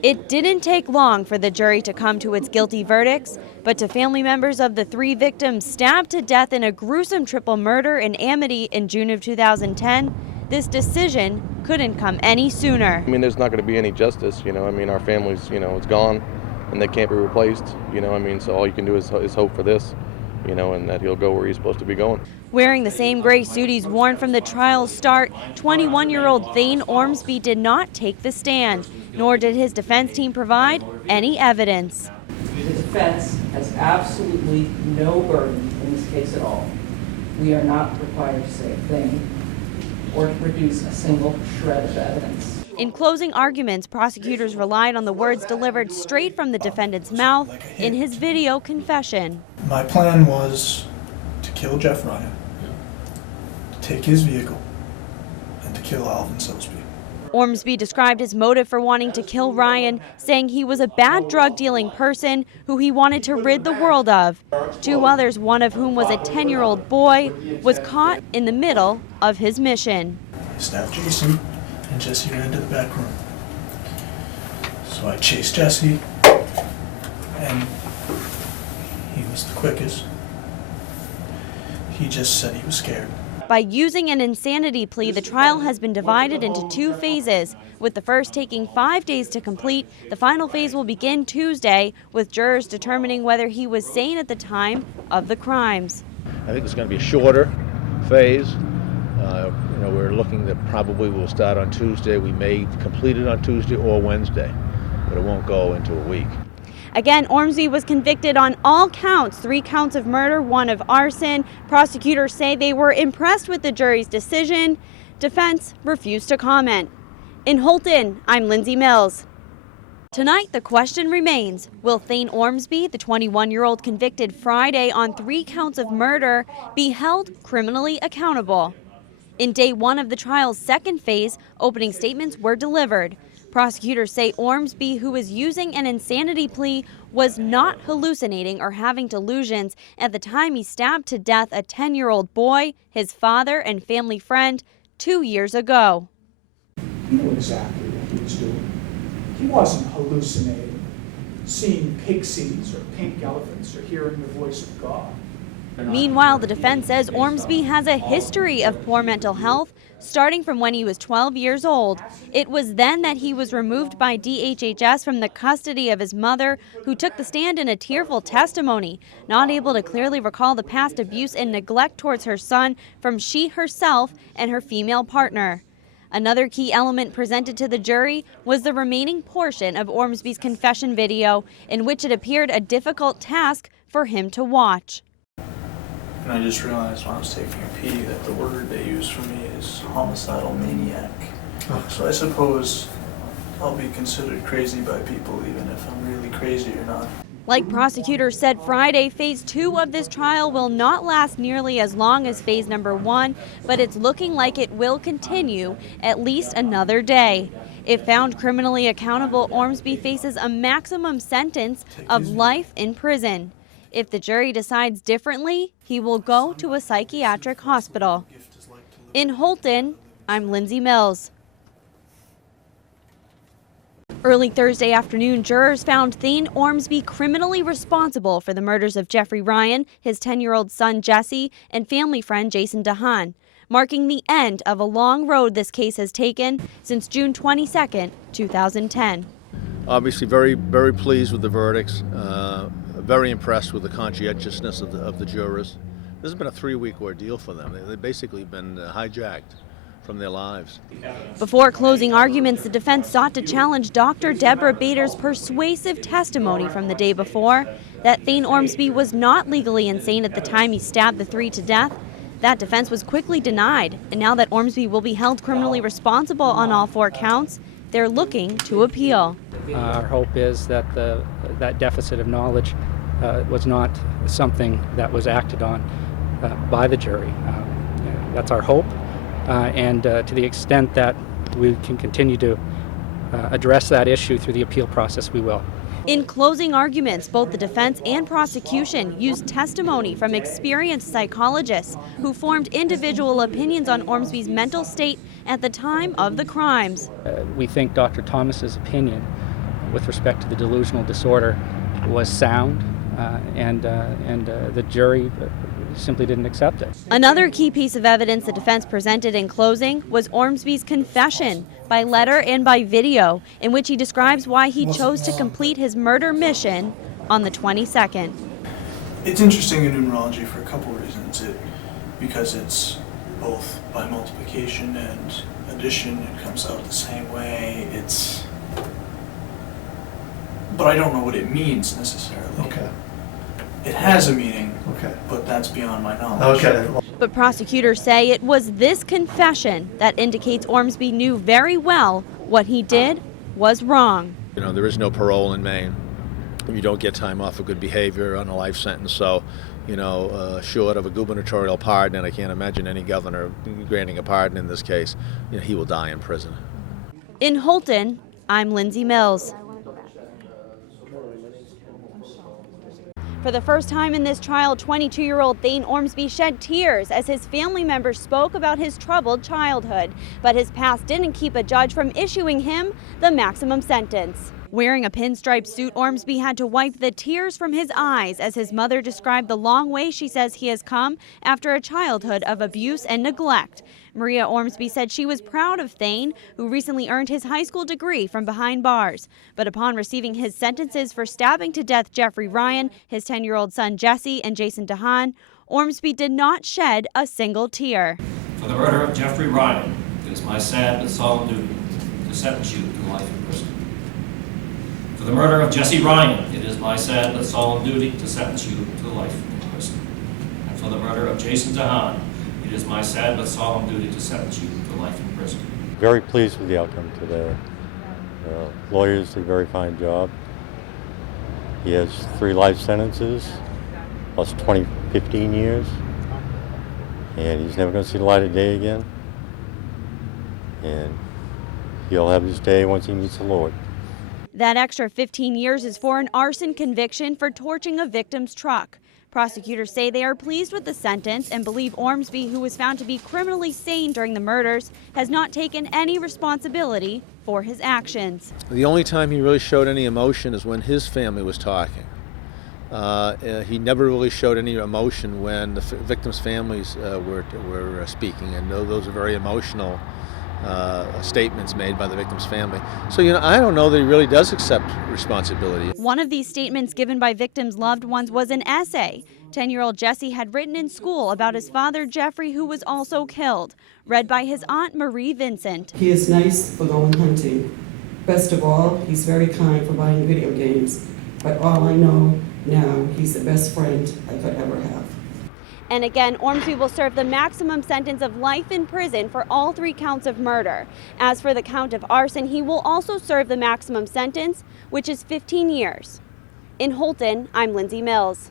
It didn't take long for the jury to come to its guilty verdicts, but to family members of the 3 victims stabbed to death in a gruesome triple murder in Amity in June of 2010, this decision couldn't come any sooner. I mean, there's not going to be any justice, I mean, our family's, it's gone and they can't be replaced, I mean, so all you can do is hope for this, and that he'll go where he's supposed to be going. Wearing the same gray suit he's worn from the trial's start, 21-year-old Thayne Ormsby did not take the stand, nor did his defense team provide any evidence. The defense has absolutely no burden in this case at all. We are not required to say a thing or to produce a single shred of evidence. In closing arguments, prosecutors relied on the words delivered straight from the defendant's mouth in his video confession. My plan was to kill Jeff Ryan, to take his vehicle, and to kill Alvin Silsby. Ormsby described his motive for wanting to kill Ryan, saying he was a bad drug-dealing person who he wanted to rid the world of. 2 others, one of whom was a 10-year-old boy, was caught in the middle of his mission. I stabbed Jason, and Jesse ran to the back room. So I chased Jesse, and he was the quickest. He just said he was scared. By using an insanity plea, the trial has been divided into 2 phases, with the first taking 5 days to complete. The final phase will begin Tuesday, with jurors determining whether he was sane at the time of the crimes. I think it's going to be a shorter phase. We're looking that probably will start on Tuesday. We may complete it on Tuesday or Wednesday, but it won't go into a week. Again, Ormsby was convicted on all counts, 3 counts of murder, 1 of arson. Prosecutors say they were impressed with the jury's decision. Defense refused to comment. In Holton, I'm Lindsay Mills. Tonight, the question remains, will Thayne Ormsby, the 21-year-old convicted Friday on 3 counts of murder, be held criminally accountable? In day 1 of the trial's second phase, opening statements were delivered. Prosecutors say Ormsby, who was using an insanity plea, was not hallucinating or having delusions at the time he stabbed to death a 10-year-old boy, his father, and family friend 2 years ago. He knew exactly what he was doing. He wasn't hallucinating, seeing pixies or pink elephants or hearing the voice of God. Meanwhile, the defense says Ormsby has a history of poor mental health, starting from when he was 12 years old. It was then that he was removed by DHHS from the custody of his mother, who took the stand in a tearful testimony, not able to clearly recall the past abuse and neglect towards her son from she herself and her female partner. Another key element presented to the jury was the remaining portion of Ormsby's confession video, in which it appeared a difficult task for him to watch. And I just realized when I was taking a pee that the word they use for me is homicidal maniac. So I suppose I'll be considered crazy by people even if I'm really crazy or not. Like prosecutors said Friday, phase 2 of this trial will not last nearly as long as phase number 1, but it's looking like it will continue at least another day. If found criminally accountable, Ormsby faces a maximum sentence of life in prison. If the jury decides differently, he will go to a psychiatric hospital. In Holton, I'm Lindsay Mills. Early Thursday afternoon, jurors found Thayne Ormsby criminally responsible for the murders of Jeffrey Ryan, his 10-year-old son Jesse, and family friend Jason DeHaan, marking the end of a long road this case has taken since June 22, 2010. Obviously very, very pleased with the verdicts, very impressed with the conscientiousness of the jurors. This has been a 3-week ordeal for them. They've basically been hijacked from their lives. Before closing arguments, the defense sought to challenge Dr. Deborah Bader's persuasive testimony from the day before that Thayne Ormsby was not legally insane at the time he stabbed the 3 to death. That defense was quickly denied, and now that Ormsby will be held criminally responsible on all 4 counts, they're looking to appeal. Our hope is that that deficit of knowledge was not something that was acted on by the jury. That's our hope, and to the extent that we can continue to address that issue through the appeal process, we will. In closing arguments, both the defense and prosecution used testimony from experienced psychologists who formed individual opinions on Ormsby's mental state at the time of the crimes. We think Dr. Thomas's opinion with respect to the delusional disorder was sound, and the jury simply didn't accept it. Another key piece of evidence the defense presented in closing was Ormsby's confession by letter and by video, in which he describes why he chose to complete his murder mission on the 22nd. It's interesting in numerology for a couple reasons. Because it's both by multiplication and addition, it comes out the same way. But I don't know what it means necessarily. Okay. It has a meaning, Okay. but that's beyond my knowledge. Okay. But prosecutors say it was this confession that indicates Ormsby knew very well what he did was wrong. You know, there is no parole in Maine. You don't get time off for good behavior on a life sentence. So, you know, short of a gubernatorial pardon, and I can't imagine any governor granting a pardon in this case, you know, he will die in prison. In Holton, I'm Lindsay Mills. For the first time in this trial, 22-year-old Thayne Ormsby shed tears as his family members spoke about his troubled childhood. But his past didn't keep a judge from issuing him the maximum sentence. Wearing a pinstripe suit, Ormsby had to wipe the tears from his eyes as his mother described the long way she says he has come after a childhood of abuse and neglect. Maria Ormsby said she was proud of Thayne, who recently earned his high school degree from behind bars. But upon receiving his sentences for stabbing to death Jeffrey Ryan, his 10-year-old son Jesse, and Jason DeHaan, Ormsby did not shed a single tear. For the murder of Jeffrey Ryan, it is my sad but solemn duty to sentence you to life in prison. For the murder of Jesse Ryan, it is my sad but solemn duty to sentence you to life in prison. And for the murder of Jason DeHaan, it is my sad but solemn duty to sentence you to life in prison. Very pleased with the outcome today. Lawyers did a very fine job. He has 3 life sentences, plus 15 years, and he's never going to see the light of day again. And he'll have his day once he meets the Lord. That extra 15 years is for an arson conviction for torching a victim's truck. Prosecutors say they are pleased with the sentence and believe Ormsby, who was found to be criminally sane during the murders, has not taken any responsibility for his actions. The only time he really showed any emotion is when his family was talking. He never really showed any emotion when the victims' families were speaking, and those are very emotional statements made by the victim's family. So, you know, I don't know that he really does accept responsibility. One of these statements given by victims' loved ones was an essay 10-year-old Jesse had written in school about his father, Jeffrey, who was also killed, read by his aunt, Marie Vincent. He is nice for going hunting. Best of all, he's very kind for buying video games. But all I know now, he's the best friend I could ever have. And again, Ormsby will serve the maximum sentence of life in prison for all 3 counts of murder. As for the count of arson, he will also serve the maximum sentence, which is 15 years. In Holton, I'm Lindsay Mills.